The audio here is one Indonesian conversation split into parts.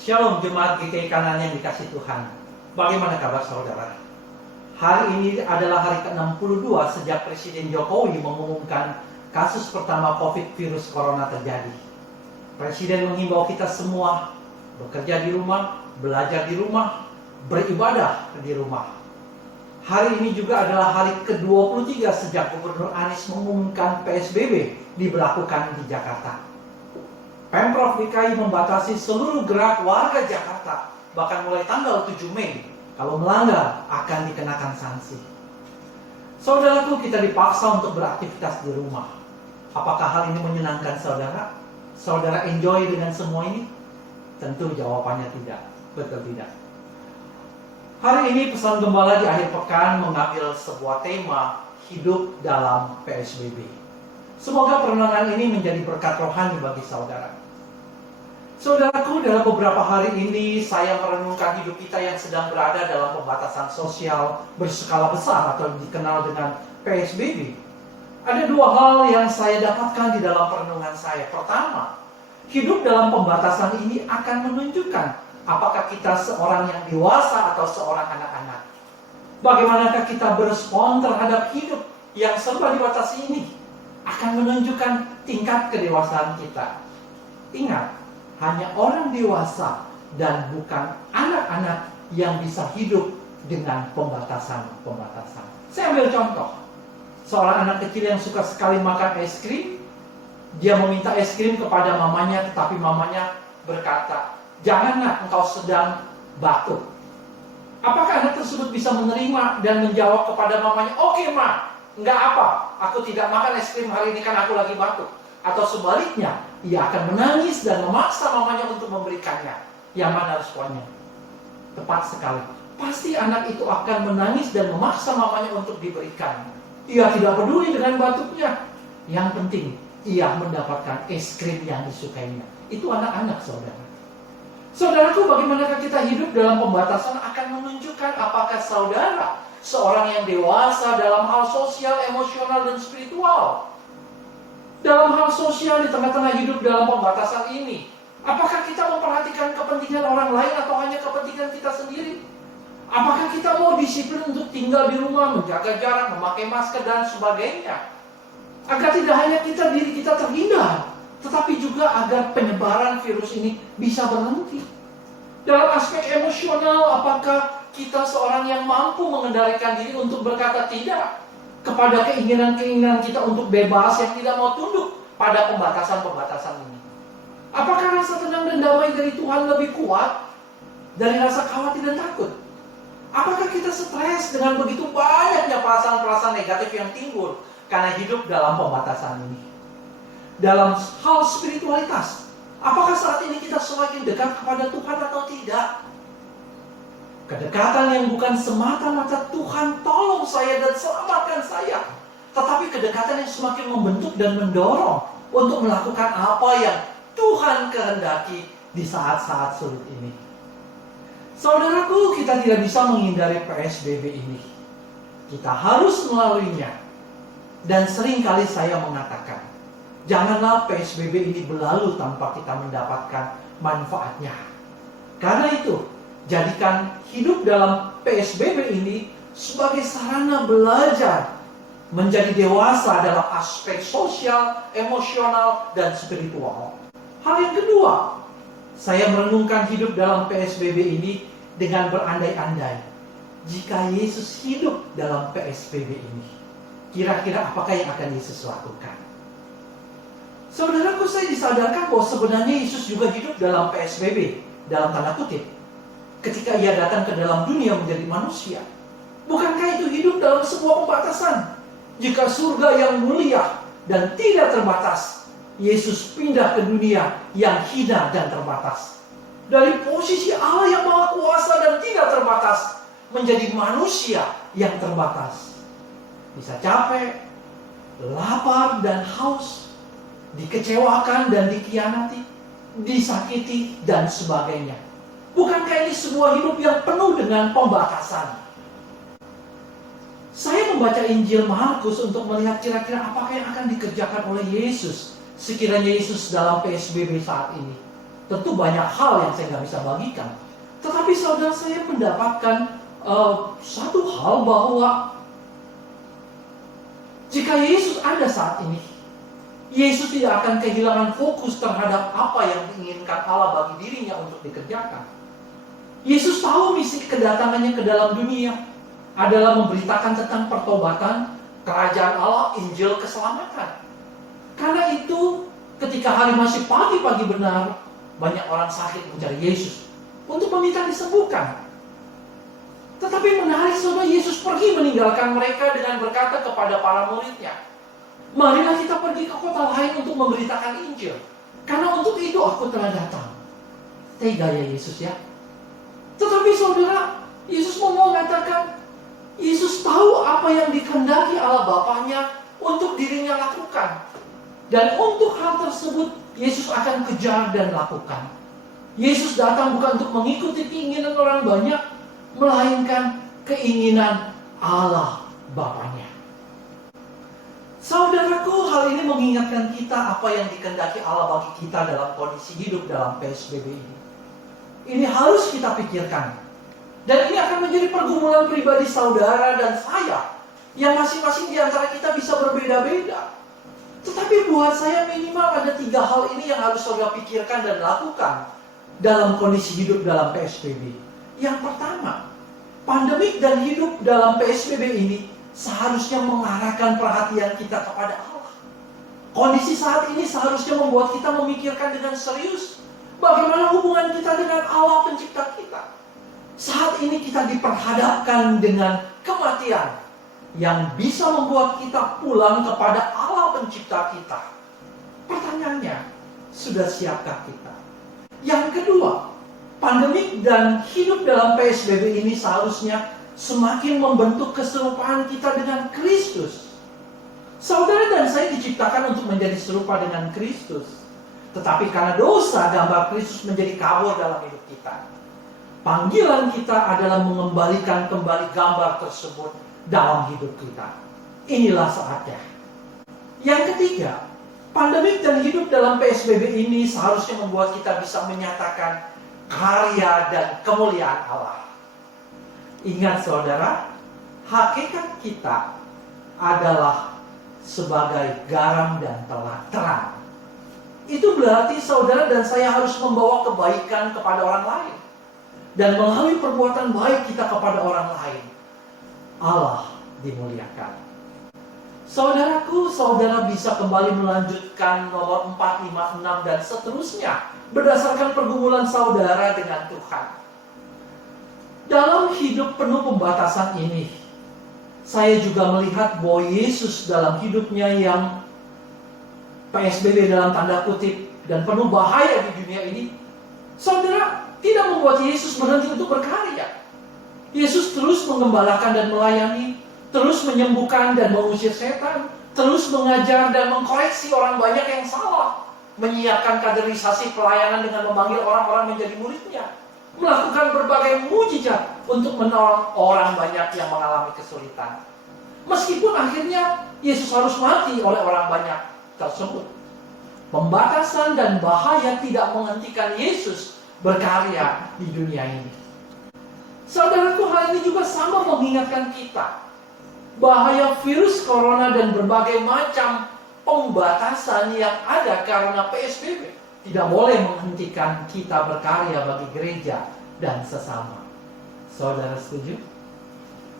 Shalom jemaat GKI Kanan yang dikasih Tuhan. Bagaimana kabar saudara? Hari ini adalah hari ke-62 sejak Presiden Jokowi mengumumkan kasus pertama COVID virus Corona terjadi. Presiden menghimbau kita semua bekerja di rumah, belajar di rumah, beribadah di rumah. Hari ini juga adalah hari ke-23 sejak Gubernur Anies mengumumkan PSBB diberlakukan di Jakarta. Pemprov DKI membatasi seluruh gerak warga Jakarta, bahkan mulai tanggal 7 Mei. Kalau melanggar, akan dikenakan sanksi. Saudaraku, kita dipaksa untuk beraktivitas di rumah. Apakah hal ini menyenangkan saudara? Saudara enjoy dengan semua ini? Tentu jawabannya tidak. Betul tidak? Hari ini pesan gembala di akhir pekan mengambil sebuah tema hidup dalam PSBB. Semoga perenungan ini menjadi berkat rohani bagi saudara. Saudaraku, dalam beberapa hari ini saya merenungkan hidup kita yang sedang berada dalam pembatasan sosial berskala besar atau dikenal dengan PSBB. Ada dua hal yang saya dapatkan di dalam perenungan saya. Pertama, hidup dalam pembatasan ini akan menunjukkan apakah kita seorang yang dewasa atau seorang anak-anak. Bagaimanakah kita berespon terhadap hidup yang serba dibatasi ini? Akan menunjukkan tingkat kedewasaan kita. Ingat, hanya orang dewasa dan bukan anak-anak yang bisa hidup dengan pembatasan-pembatasan. Saya ambil contoh. Seorang anak kecil yang suka sekali makan es krim, dia meminta es krim kepada mamanya, tetapi mamanya berkata, "Jangan nak, engkau sedang batuk." Apakah anak tersebut bisa menerima dan menjawab kepada mamanya, "Oke ma, enggak apa, aku tidak makan es krim hari ini kan aku lagi batuk." Atau sebaliknya, ia akan menangis dan memaksa mamanya untuk memberikannya. Yang mana responnya? Tepat sekali. Pasti anak itu akan menangis dan memaksa mamanya untuk diberikan. Ia tidak peduli dengan batuknya. Yang penting, ia mendapatkan es krim yang disukainya. Itu anak-anak saudara. Saudaraku, bagaimanakah kita hidup dalam pembatasan akan menunjukkan apakah saudara seorang yang dewasa dalam hal sosial, emosional, dan spiritual. Dalam hal sosial di tengah-tengah hidup dalam pembatasan ini, apakah kita memperhatikan kepentingan orang lain atau hanya kepentingan kita sendiri? Apakah kita mau disiplin untuk tinggal di rumah, menjaga jarak, memakai masker, dan sebagainya? Agar tidak hanya diri kita terhindar, tetapi juga agar penyebaran virus ini bisa berhenti. Dalam aspek emosional, apakah kita seorang yang mampu mengendalikan diri untuk berkata tidak kepada keinginan-keinginan kita untuk bebas yang tidak mau tunduk pada pembatasan-pembatasan ini? Apakah rasa tenang dan damai dari Tuhan lebih kuat dari rasa khawatir dan takut? Apakah kita stres dengan begitu banyaknya perasaan-perasaan negatif yang timbul karena hidup dalam pembatasan ini? Dalam hal spiritualitas, apakah saat ini kita semakin dekat kepada Tuhan atau tidak? Kedekatan yang bukan semata-mata Tuhan tolong saya dan selamatkan saya, tetapi kedekatan yang semakin membentuk dan mendorong untuk melakukan apa yang Tuhan kehendaki di saat-saat sulit ini. Saudaraku, kita tidak bisa menghindari PSBB ini. Kita harus melaluinya. Dan seringkali saya mengatakan, janganlah PSBB ini berlalu tanpa kita mendapatkan manfaatnya. Karena itu, jadikan hidup dalam PSBB ini sebagai sarana belajar menjadi dewasa dalam aspek sosial, emosional, dan spiritual. Hal yang kedua, saya merenungkan hidup dalam PSBB ini dengan berandai-andai. Jika Yesus hidup dalam PSBB ini, kira-kira apakah yang akan Yesus lakukan? Saudaraku, saya disadarkan bahwa sebenarnya Yesus juga hidup dalam PSBB, dalam tanda kutip, ketika ia datang ke dalam dunia menjadi manusia. Bukankah itu hidup dalam sebuah pembatasan? Jika surga yang mulia dan tidak terbatas, Yesus pindah ke dunia yang hina dan terbatas. Dari posisi Allah yang maha kuasa dan tidak terbatas, menjadi manusia yang terbatas. Bisa capek, lapar dan haus, dikecewakan dan dikhianati, disakiti dan sebagainya. Bukankah ini sebuah hidup yang penuh dengan pembatasan? Saya membaca Injil Markus untuk melihat kira-kira apakah yang akan dikerjakan oleh Yesus sekiranya Yesus dalam PSBB saat ini. Tentu banyak hal yang saya nggak bisa bagikan. Tetapi saudara, saya mendapatkan satu hal bahwa jika Yesus ada saat ini, Yesus tidak akan kehilangan fokus terhadap apa yang diinginkan Allah bagi dirinya untuk dikerjakan. Yesus tahu misi kedatangannya ke dalam dunia adalah memberitakan tentang pertobatan, kerajaan Allah, Injil keselamatan. Karena itu, ketika hari masih pagi-pagi benar, banyak orang sakit mencari Yesus untuk meminta disembuhkan. Tetapi menarik saudara, Yesus pergi meninggalkan mereka dengan berkata kepada para muridnya, marilah kita pergi ke kota lain untuk memberitakan Injil. Karena untuk itu aku telah datang. Tega ya Yesus ya. Tetapi saudara, Yesus mau mengatakan, Yesus tahu apa yang dikehendaki Allah Bapaknya untuk dirinya lakukan. Dan untuk hal tersebut, Yesus akan kejar dan lakukan. Yesus datang bukan untuk mengikuti keinginan orang banyak, melainkan keinginan Allah Bapaknya. Saudaraku, hal ini mengingatkan kita apa yang dikehendaki Allah bagi kita dalam kondisi hidup dalam PSBB ini. Ini harus kita pikirkan. Dan ini akan menjadi pergumulan pribadi saudara dan saya, yang masing-masing di antara kita bisa berbeda-beda. Tetapi buat saya minimal ada 3 hal ini yang harus saudara pikirkan dan lakukan dalam kondisi hidup dalam PSBB. Yang pertama, pandemik dan hidup dalam PSBB ini seharusnya mengarahkan perhatian kita kepada Allah. Kondisi saat ini seharusnya membuat kita memikirkan dengan serius bagaimana hubungan kita dengan Allah pencipta kita. Saat ini kita diperhadapkan dengan kematian yang bisa membuat kita pulang kepada Allah pencipta kita. Pertanyaannya, sudah siapkah kita? Yang kedua, pandemik dan hidup dalam PSBB ini seharusnya semakin membentuk keserupaan kita dengan Kristus. Saudara dan saya diciptakan untuk menjadi serupa dengan Kristus. Tetapi karena dosa, gambar Kristus menjadi kabur dalam hidup kita. Panggilan kita adalah mengembalikan kembali gambar tersebut dalam hidup kita. Inilah saatnya. Yang ketiga, pandemik dan hidup dalam PSBB ini seharusnya membuat kita bisa menyatakan karya dan kemuliaan Allah. Ingat saudara, hakikat kita adalah sebagai garam dan terang. Itu berarti saudara dan saya harus membawa kebaikan kepada orang lain. Dan melalui perbuatan baik kita kepada orang lain, Allah dimuliakan. Saudaraku, saudara bisa kembali melanjutkan nomor 4, 5, 6 dan seterusnya berdasarkan pergumulan saudara dengan Tuhan. Dalam hidup penuh pembatasan ini, saya juga melihat bahwa Yesus dalam hidupnya yang PSBB dalam tanda kutip dan penuh bahaya di dunia ini, saudara, tidak membuat Yesus berhenti untuk berkarya. Yesus terus mengembalakan dan melayani, terus menyembuhkan dan mengusir setan, terus mengajar dan mengkoreksi orang banyak yang salah, menyiapkan kaderisasi pelayanan dengan memanggil orang-orang menjadi muridnya, melakukan berbagai mujizat untuk menolong orang banyak yang mengalami kesulitan. Meskipun akhirnya Yesus harus mati oleh orang banyak tersebut. Pembatasan dan bahaya tidak menghentikan Yesus berkarya di dunia ini. Saudaraku, hal ini juga sama mengingatkan kita bahaya virus corona dan berbagai macam pembatasan yang ada karena PSBB tidak boleh menghentikan kita berkarya bagi gereja dan sesama. Saudara setuju?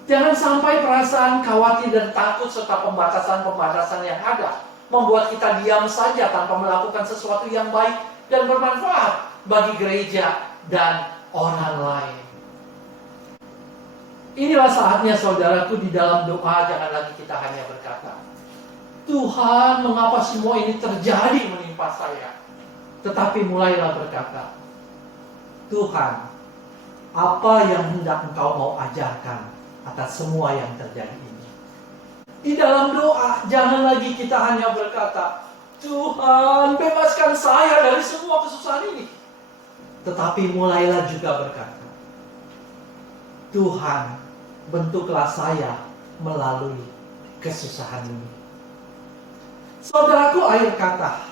Jangan sampai perasaan khawatir dan takut serta pembatasan-pembatasan yang ada membuat kita diam saja tanpa melakukan sesuatu yang baik dan bermanfaat bagi gereja dan orang lain. Inilah saatnya saudaraku, di dalam doa jangan lagi kita hanya berkata, Tuhan, mengapa semua ini terjadi menimpa saya? Tetapi mulailah berkata, Tuhan, apa yang hendak Engkau mau ajarkan atas semua yang terjadi ini? Di dalam doa jangan lagi kita hanya berkata, Tuhan, bebaskan saya dari semua kesusahan ini. Tetapi mulailah juga berkata, Tuhan, bentuklah saya melalui kesusahan ini. Saudaraku, akhir kata,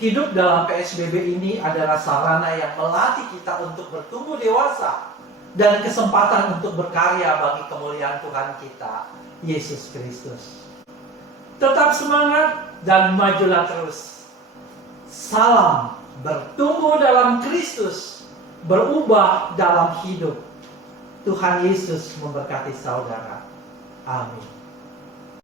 Hidup dalam PSBB ini adalah sarana yang melatih kita untuk bertumbuh dewasa dan kesempatan untuk berkarya bagi kemuliaan Tuhan kita, Yesus Kristus. Tetap semangat dan majulah terus. Salam bertumbuh dalam Kristus, berubah dalam hidup. Tuhan Yesus memberkati saudara. Amin.